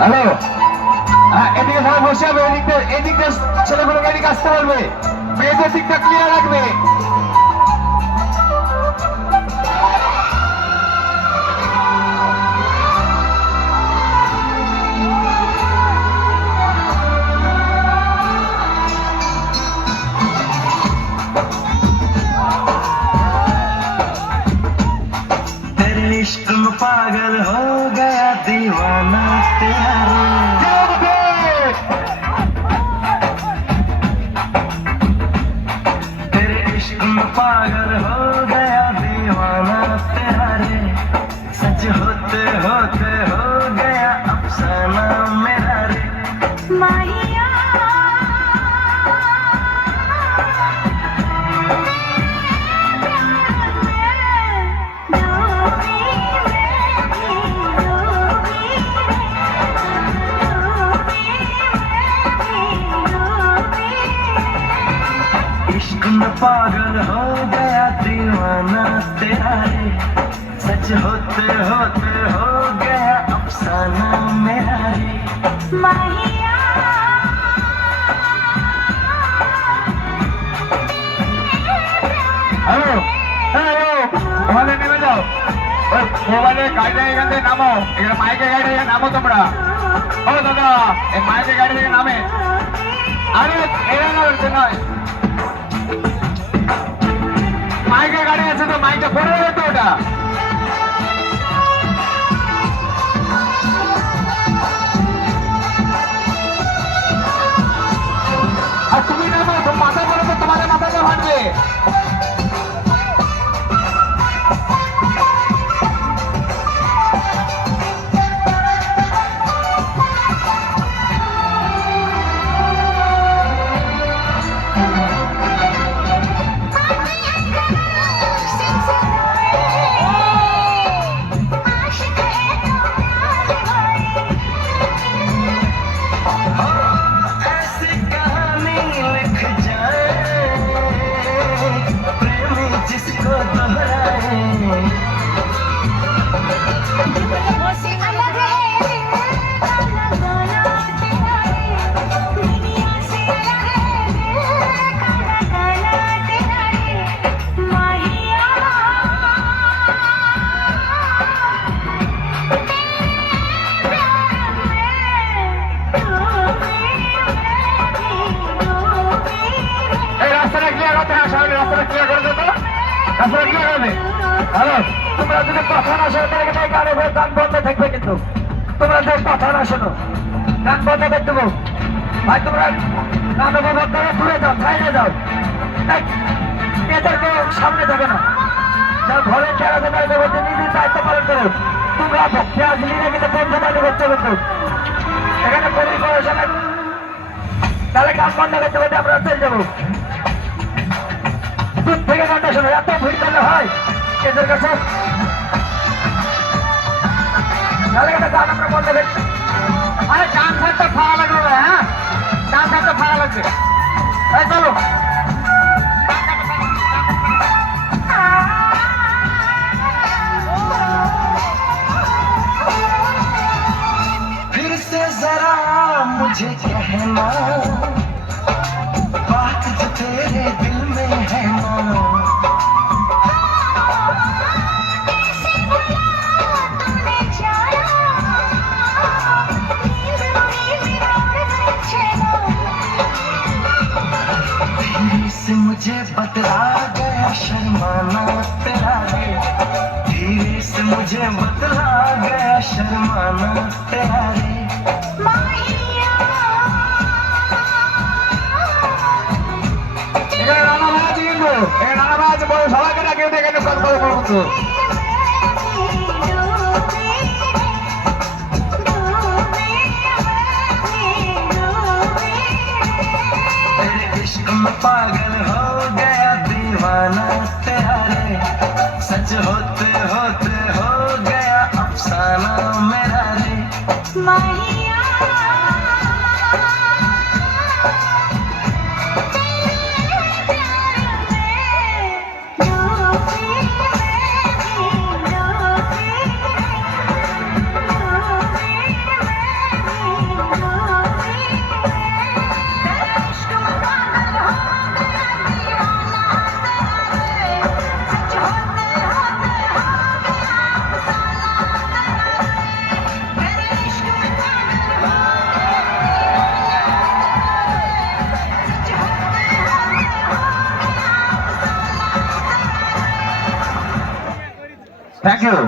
Hello, এদিকে সবাই বসে হবে, এদিকে ছেলেগুলোকে এদিকে আসতে বলবে, মেয়েদের দিকটা ক্লিয়ার রাখবে। इश्क में पागल हो गया दीवाना तेरा तेरे इश्क में पागल हो गया दीवाना तेरा रे सच होते होते हो गया अफसाना मेरा रे माहिया इश्क में पागल हो गया दीवाना तेरा रे सच होते होते हो गया अफसाना मेरा रे माहिया হ্যালো, হ্যালো, তোমাদের নেমে যাও, ওই মোবাইলের গাড়িটা এখান থেকে নামো, এখানে মাইকের গাড়ি থেকে নামো তোমরা। ও দাদা, এই মাইকের গাড়ি থেকে নামে। আরে এরা নয়, মাইকের গাড়ি আছে তো, মাইকটা পড়ে যাবে তো ওটা। আর তুমি নামো, মাথা বলো তো, তোমাদের মাথাটা ভাঙবে। ऐसी कहानी लिख जाए प्रेमी जिसको दोहराए এই রাস্তাটা ক্লিয়ার করতে হবে, সামনে রাস্তাটা ক্লিয়ার করে দেবো, রাস্তাটা ক্লিয়ার হবে। হ্যালো, তোমরা যদি কথা না শোনো তাহলে কিন্তু এই গাড়ি ঘোড়া গান বন্ধ থাকবে, কিন্তু তোমরা যদি কথা না শোনো গান বন্ধ করে দেবো। ভাই তোমরা গান বন্ধ করে দূরে যাও, সাইডে যাও, এদেরকে সামনে যাবে না। যার ঘরের চেহারা দেবে নিজের দায়িত্ব পালন করো। তোমরা পেঁয়াজ নিয়ে কিন্তু বন্ধ বাড়ি করতে কিন্তু এখানে পরিকল্পনা তাহলে গান বন্ধ করতে করতে আমরা চলে যাবো। দূর থেকে গানটা শোনো, এত ভিড় করলে হয় এদের কাছে, তাহলে একটা গান আমরা বন্ধ করছি। আরে গান ছাড়তে ভাড়া লাগবে, হ্যাঁ গান ছাড়তে ভাড়া লাগবে। এই চলো, फिर से जरा मुझे कहना बात जो तेरे दिल में है ना धीरे से मुझे बतला गया शर्माना तेरा रे धीरे से मुझे बतला गया शर्माना तेरा रे এখানে রান্না ভাড়া আছে, কিন্তু এখানে রান্না ভাড়া আছে, বলে সবাইকে ডাকে এখানে কল করে বলবো। तेरे इश्क में पागल हो गया दीवाना तेरा रे सच होते होते हो गया अफसाना मेरा रे माहिया থ্যাংক ইউ।